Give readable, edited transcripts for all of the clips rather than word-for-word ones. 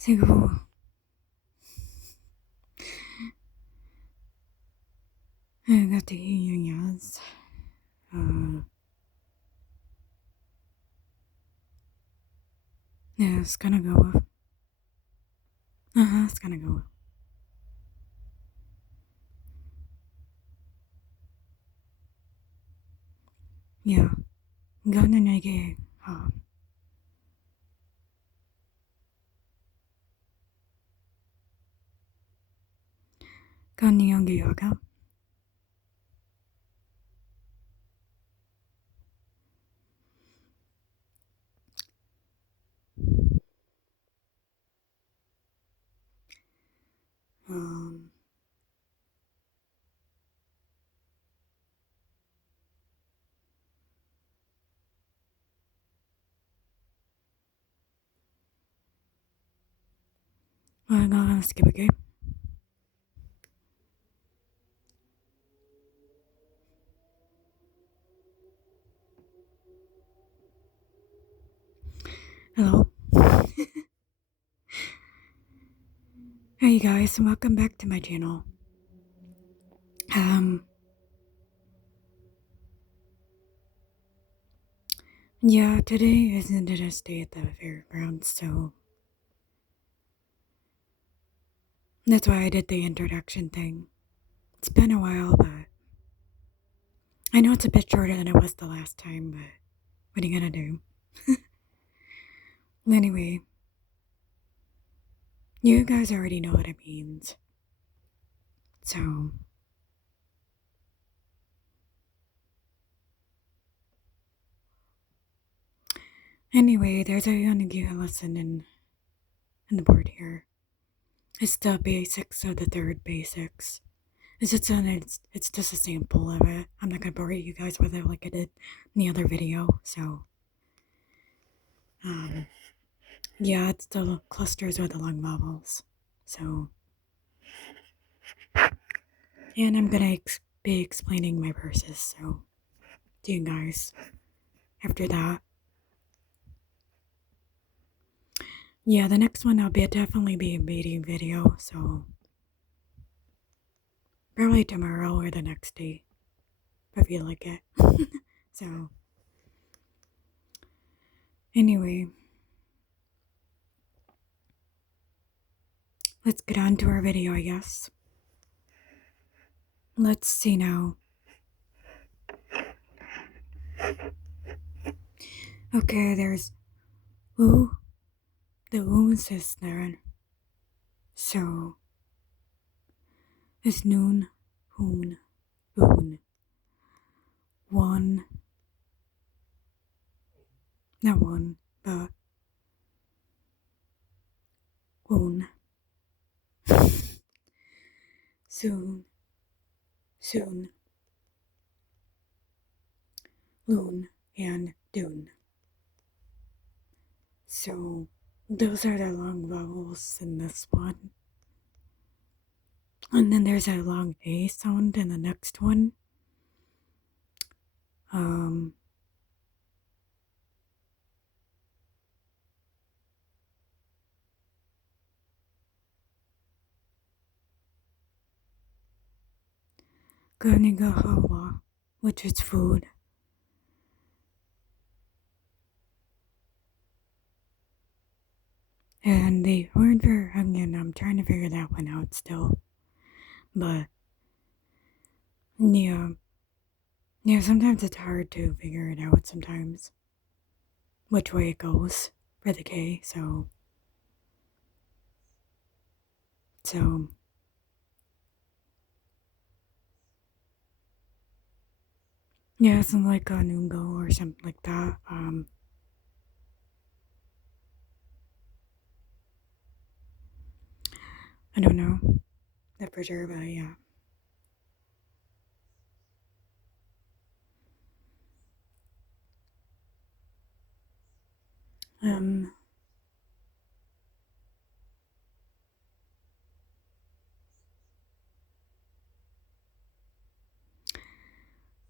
So, I got to hear you guys. Yeah, it's gonna go with. It's gonna go with. Yeah, gonna nage. Gonna yoga. Um, I'm gonna skip a game. Hello. Hey guys, and welcome back to my channel. Yeah, today is Indigenous Day at the fairgrounds, so that's why I did the introduction thing. It's been a while, but I know it's a bit shorter than it was the last time, but what are you gonna do? Anyway, you guys already know what it means. So, anyway, there's a Yonagyu lesson in the board here. It's the basics of the third basics. It's just a sample of it. I'm not gonna bore you guys with it like I did in the other video. So, yeah, it's the clusters with the long vowels. So, and I'm gonna be explaining my verses. So, to you guys after that. Yeah, the next one I'll definitely be a meeting video. So, probably tomorrow or the next day. If I feel like it. So, anyway, let's get on to our video, I guess. Let's see now. Okay, there's ooh. The ooze is there. So, it's noon, hoon, oon. One, not one, but oon. Soon, soon. Loon and doon. So, those are the long vowels in this one. And then there's a long A sound in the next one. Ganigahawa, which is food. And the word for onion, I'm trying to figure that one out still. But, yeah. Yeah, sometimes it's hard to figure it out sometimes. Which way it goes for the K, so. Yeah, something like a Nungo or something like that. I don't know that for sure, but yeah. Um,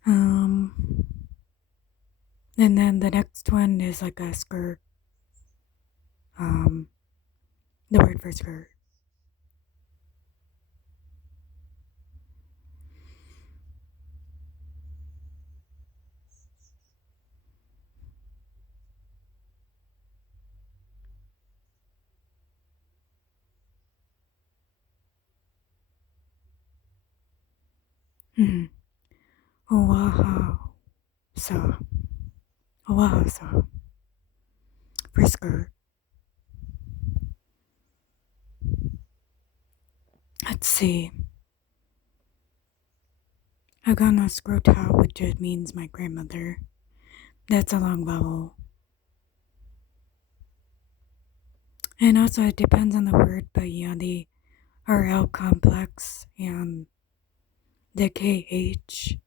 um, and then the next one is like a skirt. Um, The word for skirt. Hmm. Oahu. So. Oahu. So. For skirt. Let's see. Agana scrota, which just means my grandmother. That's a long vowel. And also, it depends on the word, but yeah, the RL complex and the KH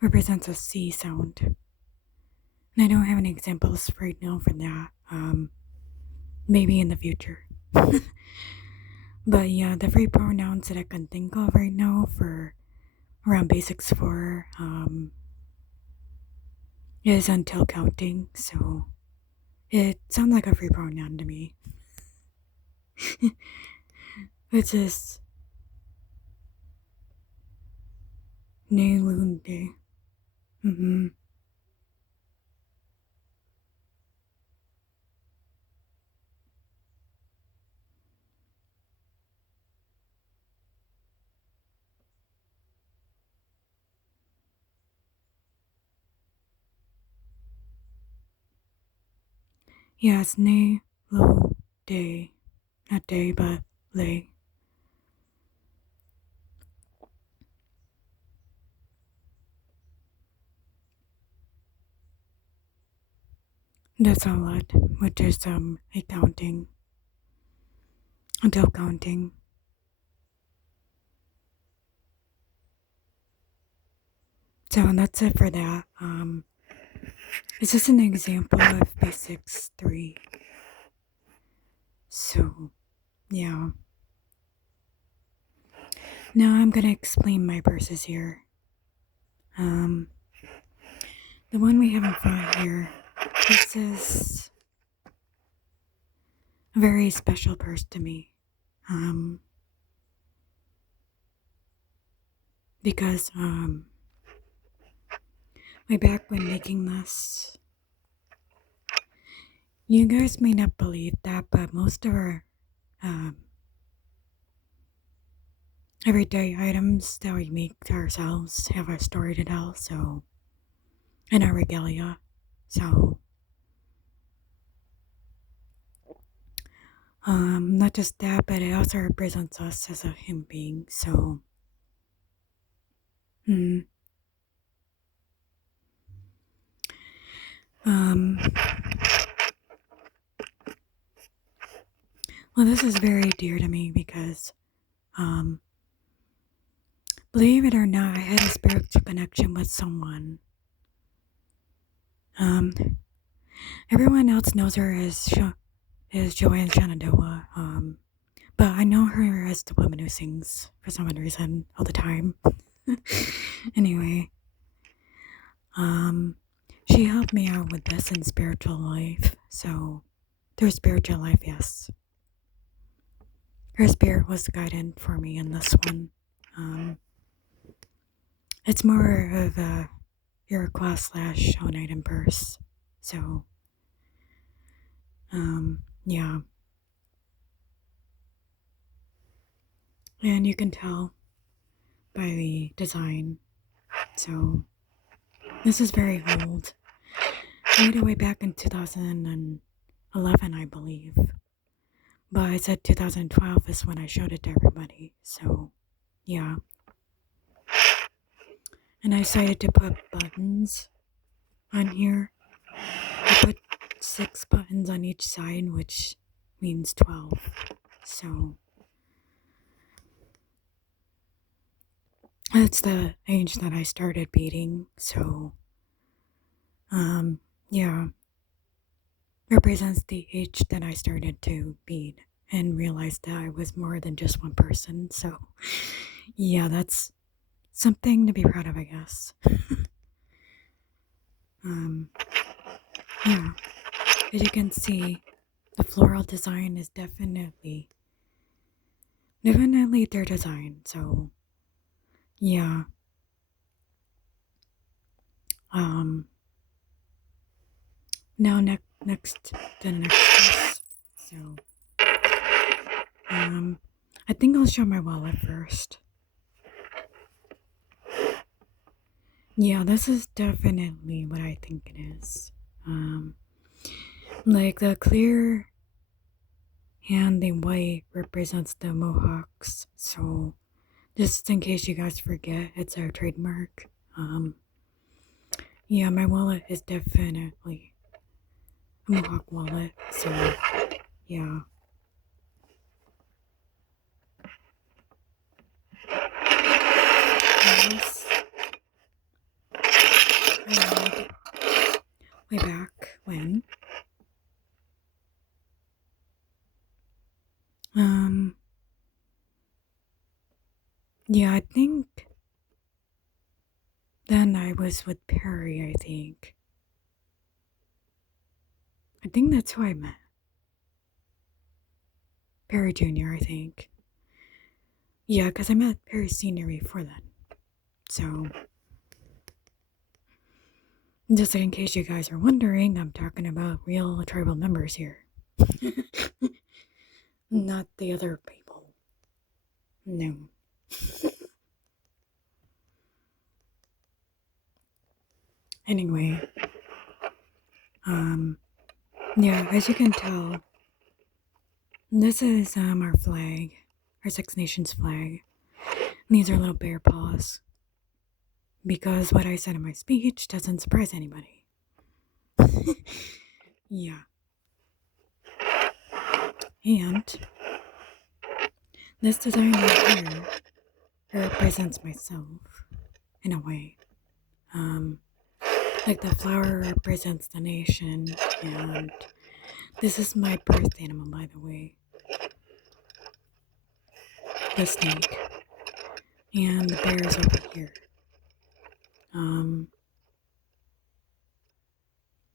represents a C sound. And I don't have any examples right now for that. Maybe in the future. But yeah, the free pronouns that I can think of right now for around basics 4 is until counting. So it sounds like a free pronoun to me. It's just Nelunde. Mm-hmm. Yes, ne lo day. Not day, but lay. That's a lot, which is a counting. Until counting. So that's it for that. It's just an example of basics 3. So yeah. Now I'm gonna explain my verses here. The one we have in front here, this is a very special verse to me. Because way back when making this, you guys may not believe that, but most of our everyday items that we make ourselves have a story to tell. So, in our regalia, so not just that, but it also represents us as a human being. So, mm, um, well, this is very dear to me because, believe it or not, I had a spiritual connection with someone. Everyone else knows her as Joanne Shenandoah. But I know her as the woman who sings for some reason all the time. Anyway, she helped me out with this in spiritual life. So, through spiritual life, yes. Her spirit was guided for me in this one. It's more of a Iroquois / Oneida verse. So, yeah. And you can tell by the design. So, this is very old. Made it way back in 2011, I believe. But I said 2012 is when I showed it to everybody. So, yeah. And I decided to put buttons on here. I put 6 buttons on each side, which means 12. So, that's the age that I started beading. So, yeah. Represents the age that I started to bead and realized that I was more than just one person. So, yeah, that's something to be proud of, I guess. Yeah, as you can see, The floral design is definitely their design. So yeah. Um Now next the next piece. So um I think I'll show my wallet first. Yeah, this is definitely what I think it is. Um like the clear and the white represents the Mohawks. So just in case you guys forget, it's our trademark. Yeah, my wallet is definitely a Mohawk wallet. So yeah. This I made way back when. Um yeah, I think then I was with Perry, I think. I think that's who I met. Perry Jr., I think. Yeah, because I met Perry Sr. before then. So, just in case you guys are wondering, I'm talking about real tribal members here. Not the other people. No. Anyway, yeah, as you can tell, this is our flag, our Six Nations flag. And these are little bear paws. Because what I said in my speech doesn't surprise anybody. Yeah. And this design right here represents myself in a way. Like the flower represents the nation, and this is my birth animal, by the way. The snake. And the bear is over here.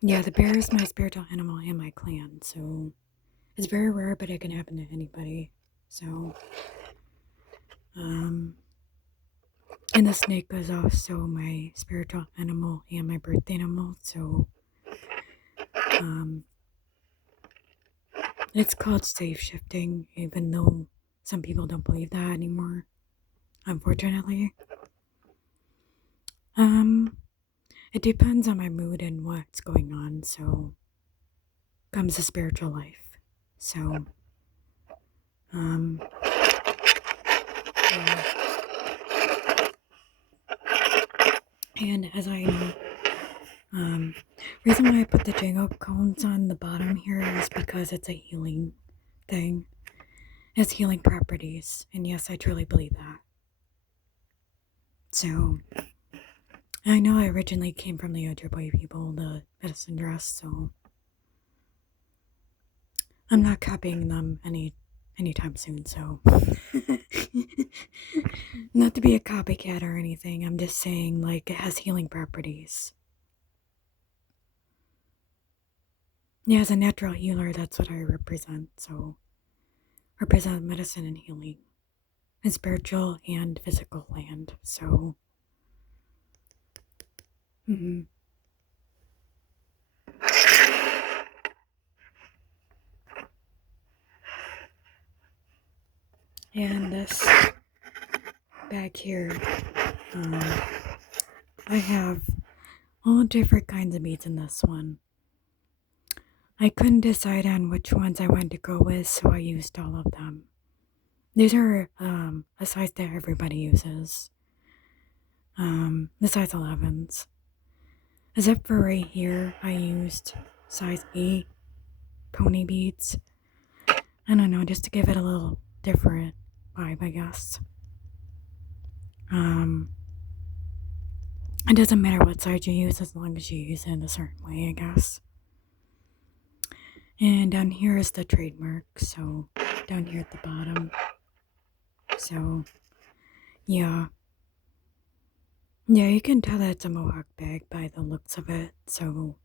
Yeah, the bear is my spiritual animal and my clan, so it's very rare, but it can happen to anybody. So, and the snake is also my spiritual animal and my birth animal, so, it's called safe shifting, even though some people don't believe that anymore, unfortunately. It depends on my mood and what's going on, so comes the spiritual life. So, yeah. And as I know, reason why I put the Jango cones on the bottom here is because it's a healing thing. It has healing properties, and yes, I truly believe that. So, I know I originally came from the Ojibwe people, the medicine dress, so I'm not copying them anytime soon, so not to be a copycat or anything, I'm just saying like it has healing properties. Yeah, as a natural healer, that's what I represent, so represent medicine and healing. And spiritual and physical land, so mhm. And this bag here, I have all different kinds of beads in this one. I couldn't decide on which ones I wanted to go with, so I used all of them. These are a size that everybody uses. The size 11s. Except for right here, I used size 8 pony beads. I don't know, just to give it a little different vibe, I guess. It doesn't matter what size you use as long as you use it in a certain way, I guess. And down here is the trademark, so down here at the bottom. So, yeah. Yeah, you can tell that it's a Mohawk bag by the looks of it, so.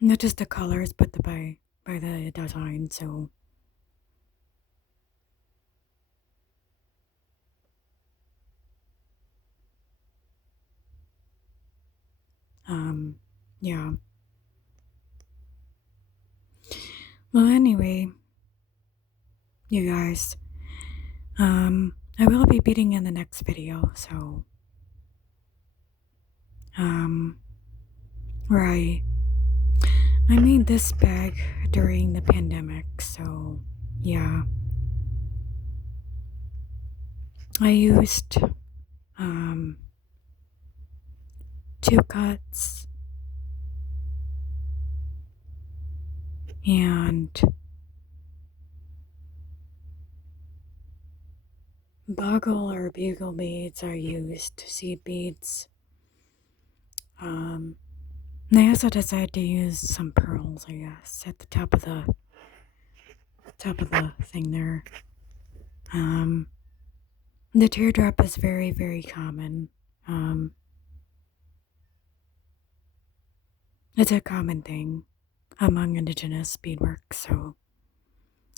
not just the colors, but by the design. So yeah. Well, anyway, you guys, I will be beating in the next video. So um, where I made this bag during the pandemic. So yeah, I used um 2 cuts and bugle or bugle beads are used, seed beads. And I also decided to use some pearls, I guess, at the top of the thing there. The teardrop is very, very common. Um, it's a common thing among Indigenous beadwork, so,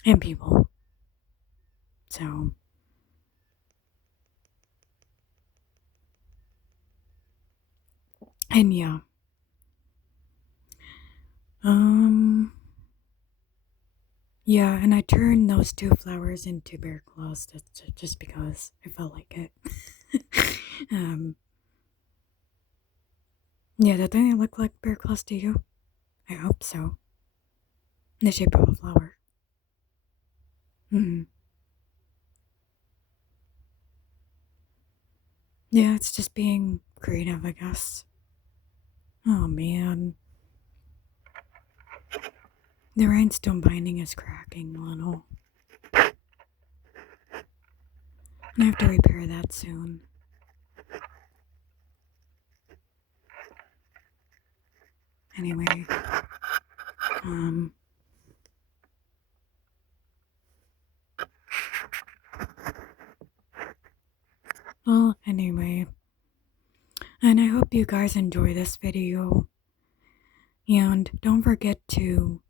and people. So, and yeah. Um, yeah, and I turned those 2 flowers into bear claws just because I felt like it. Yeah, did they look like bear claws to you? I hope so. In the shape of a flower. Mm. Yeah, it's just being creative, I guess. Oh man. The rhinestone binding is cracking a little. I have to repair that soon. Anyway, well, anyway, and I hope you guys enjoy this video. And don't forget to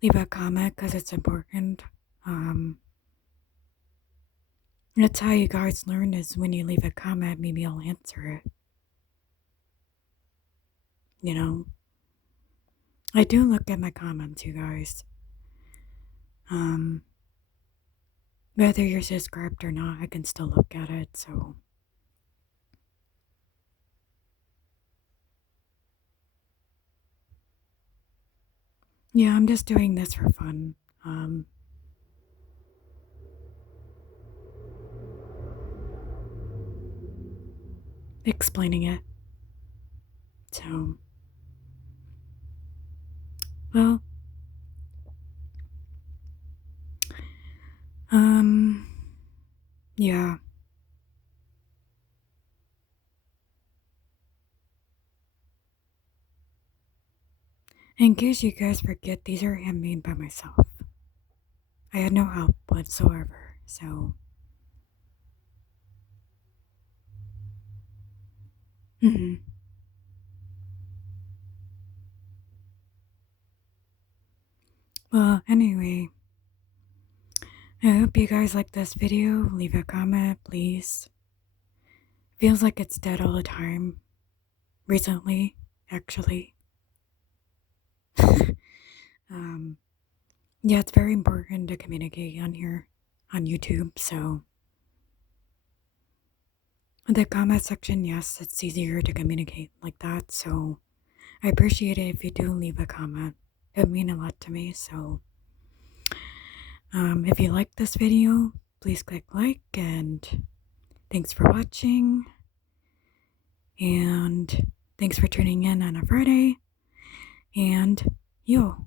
leave a comment because it's important. That's how you guys learn is when you leave a comment, maybe I'll answer it. You know, I do look at my comments, you guys. Whether you're subscribed or not, I can still look at it, so. Yeah, I'm just doing this for fun. Explaining it. So, well, yeah. In case you guys forget, these are handmade by myself. I had no help whatsoever, so. Mm-hmm. Well, anyway, I hope you guys like this video. Leave a comment, please. Feels like it's dead all the time. Recently, actually. Yeah, it's very important to communicate on here, on YouTube, so. The comment section, yes, it's easier to communicate like that, so I appreciate it if you do leave a comment. It would mean a lot to me, so. If you like this video, please click like, and thanks for watching. And thanks for tuning in on a Friday. And yo.